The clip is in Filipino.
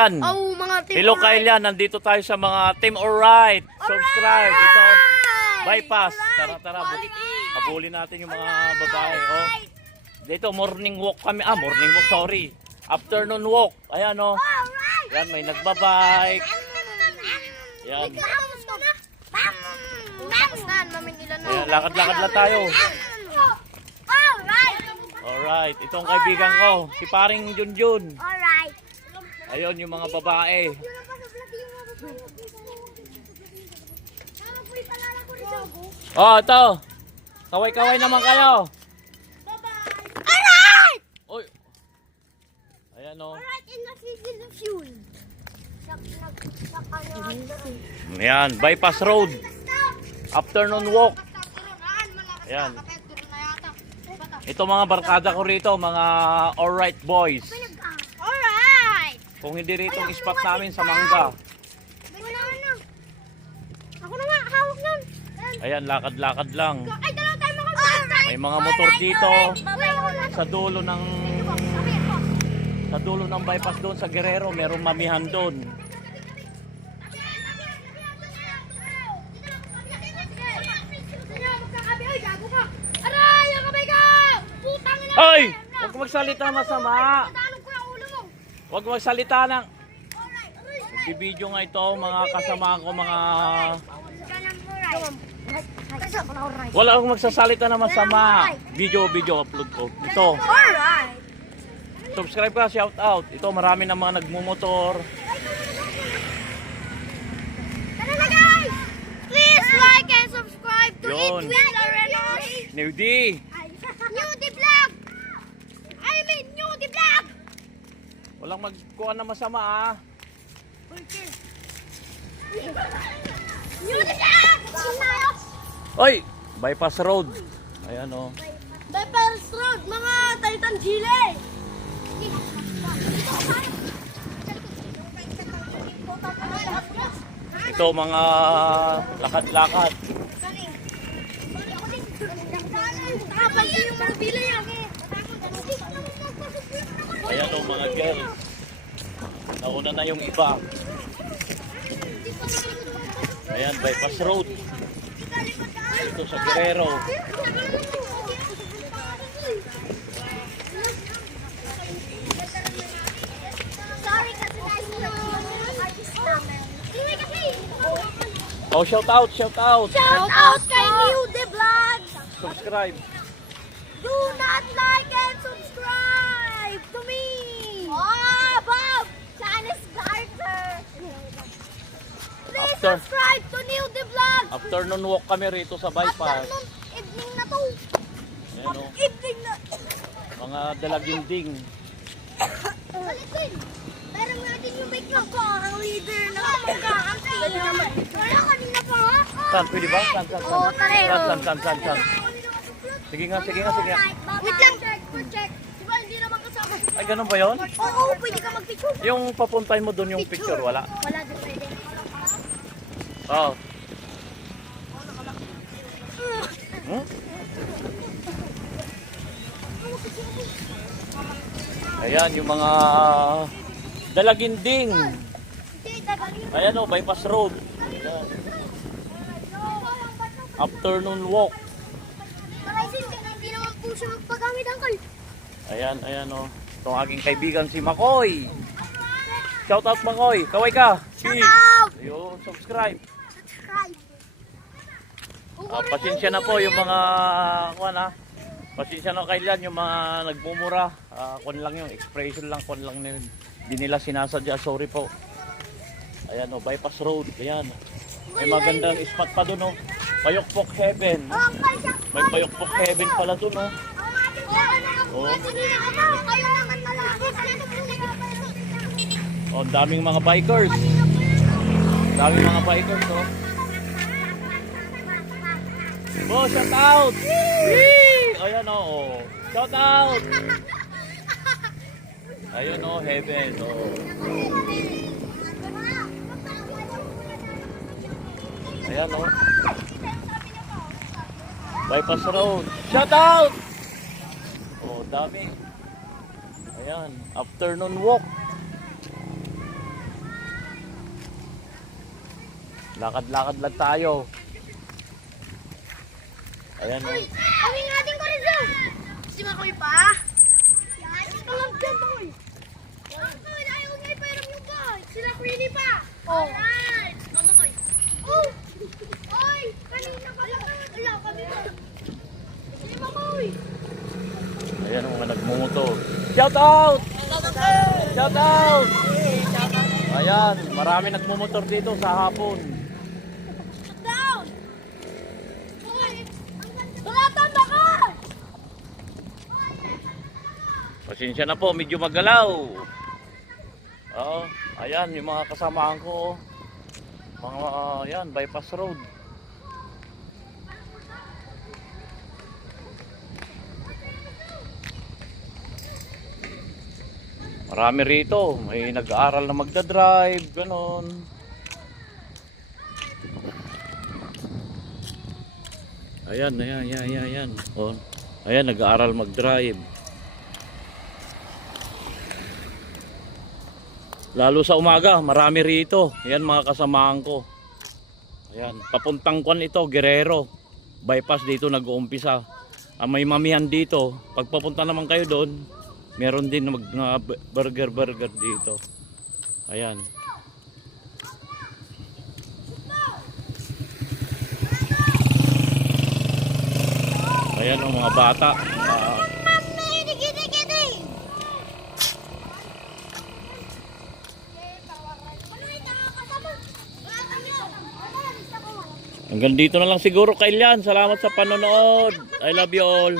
Kailian. Oh, mga team. Hello Kailian, nandito tayo sa mga Team Alright. Subscribe. Ito, bypass. Tara, tara. Habulin natin yung mga babae. Oh. Dito, morning walk kami. Morning walk, sorry. Afternoon walk. Ayan, oh. Yan, may nagbabike. Yan. Ayan, lakad-lakad lang tayo. Alright, itong kaibigan ko, si paring Junjun. Alright. Ayun, yung mga babae. Oh, ito. Kaway-kaway naman kayo. Alright! Uy. Ayan, oh. Alright, in the fuel. Ayan, bypass road. Afternoon walk. Ayan. Ito mga barkada ko rito, mga alright boys. Alright! Kung hindi rito ang spot namin sa Mangga. Ako na nga, hawak nun. Ayan, lakad-lakad lang. Ay, dalawa tayo mga alright! May mga motor dito sa dulo ng bypass doon sa Guerrero, merong mamihan doon. Ay! Huwag magsalita masama. Huwag magsalita ng... Nagbibideo nga ito, mga kasama ko, mga... Wala akong magsasalita na masama. Video upload ko. Ito. Alright! Subscribe ka, shout out. Ito, marami na mga nagmumotor. Tara na guys! Please like and subscribe to Yun. Edwin Larenos. Newdy! Newdy Vlog! I mean, Newdy Vlog! Walang magkuha na masama ah. Newdy Vlog! Oy! Bypass road. Ayan o. Bypass Road, mga Titan Gile! Ito mga lakad-lakad. Kapag yung mga bila yan. Ayan o mga girls. Nauna na yung iba. Ayan, bypass road. Ito sa Guerrero. Sorry kasi guys, Oh, shout out, shout out. shout out kay Newdy Vlog! Subscribe. Do not like and subscribe to me! Oh, Bob! Janice Garter! Please After- subscribe to Newdy Vlog! Afternoon walk kami rito sa bypass. Afternoon, evening na to! Ayan o. Evening na! Mga dalaginding. Balitin! Pero natin yung mic lang ko, ang leader na magkakampi. Wala kanina pa ha? Saan? Pwede ba? Saan? Oo, pareho. Saan? Sige nga. Wait lang! Check! Diba hindi naman kasama? Ay, ganun ba yun? Oo, pwede ka mag-picture. Yung papuntay mo doon yung picture, wala? Wala din pwede. Oo. Hmm? Ayan, yung mga dalaginding. Ayan o, bypass road. Ayan. Afternoon walk. Hindi naman po siya magpagamit, Uncle. Ayan o. Itong aking kaibigan si Makoy. Shout out Makoy. Kaway ka. Shout out! Ayun, subscribe. Subscribe. Pasensya na po yung mga pasensya na kailan yung mga nagmumura. Kon lang yung expression lang, kon lang na yun. Di nila sinasadya, sorry po. Ayan o, bypass road. Ayan. May magandang spot pa doon o. Payokpok Heaven. May Payokpok Heaven pala doon o. Oo. Kayo naman malaki. Oh, daming mga bikers. Daming mga bikers o. Oh, shout out! Whee! Ayan o. Oh. Shout out! Ayun o, Heaven o. Ayan o. Bypass road. Shout out! Oh, dami. Ayan, afternoon walk. Lakad-lakad lang tayo. Ayan o. Kami natin ko rin daw. Si Makoy pa? Yan. Ito lang dyan, Makoy. Makoy, ayaw niya ipairam yung boy. Sila Queenie pa. Oh. Alright. Oh, Makoy. Oh. Oy, kanina pa lang. Wala kami ba? Si Makoy. Ayan o, mga nagmumotor. Shout out! Shout out! Ayan, marami nagmumotor dito sa hapon. Shut down. Oy, balatan baka. Pasensya na po, medyo magalaw. Oo, ayan, yung mga kasamaan ko. Mga, ayan, bypass road. Marami rito, may nag-aaral na magdadrive, ganon. Ayan, ayan. Oh, ayan, nag-aaral mag-drive. Lalo sa umaga, marami rito. Ayan mga kasamaan ko. Ayan, papuntang Kwan ito, Guerrero. Bypass dito nag-uumpisa. May mamihan dito. Pag papunta naman kayo doon, meron din mga burger dito. Ayan. Ayan ang mga bata. Hanggang dito na lang siguro, Kailian. Salamat sa panonood. I love you all.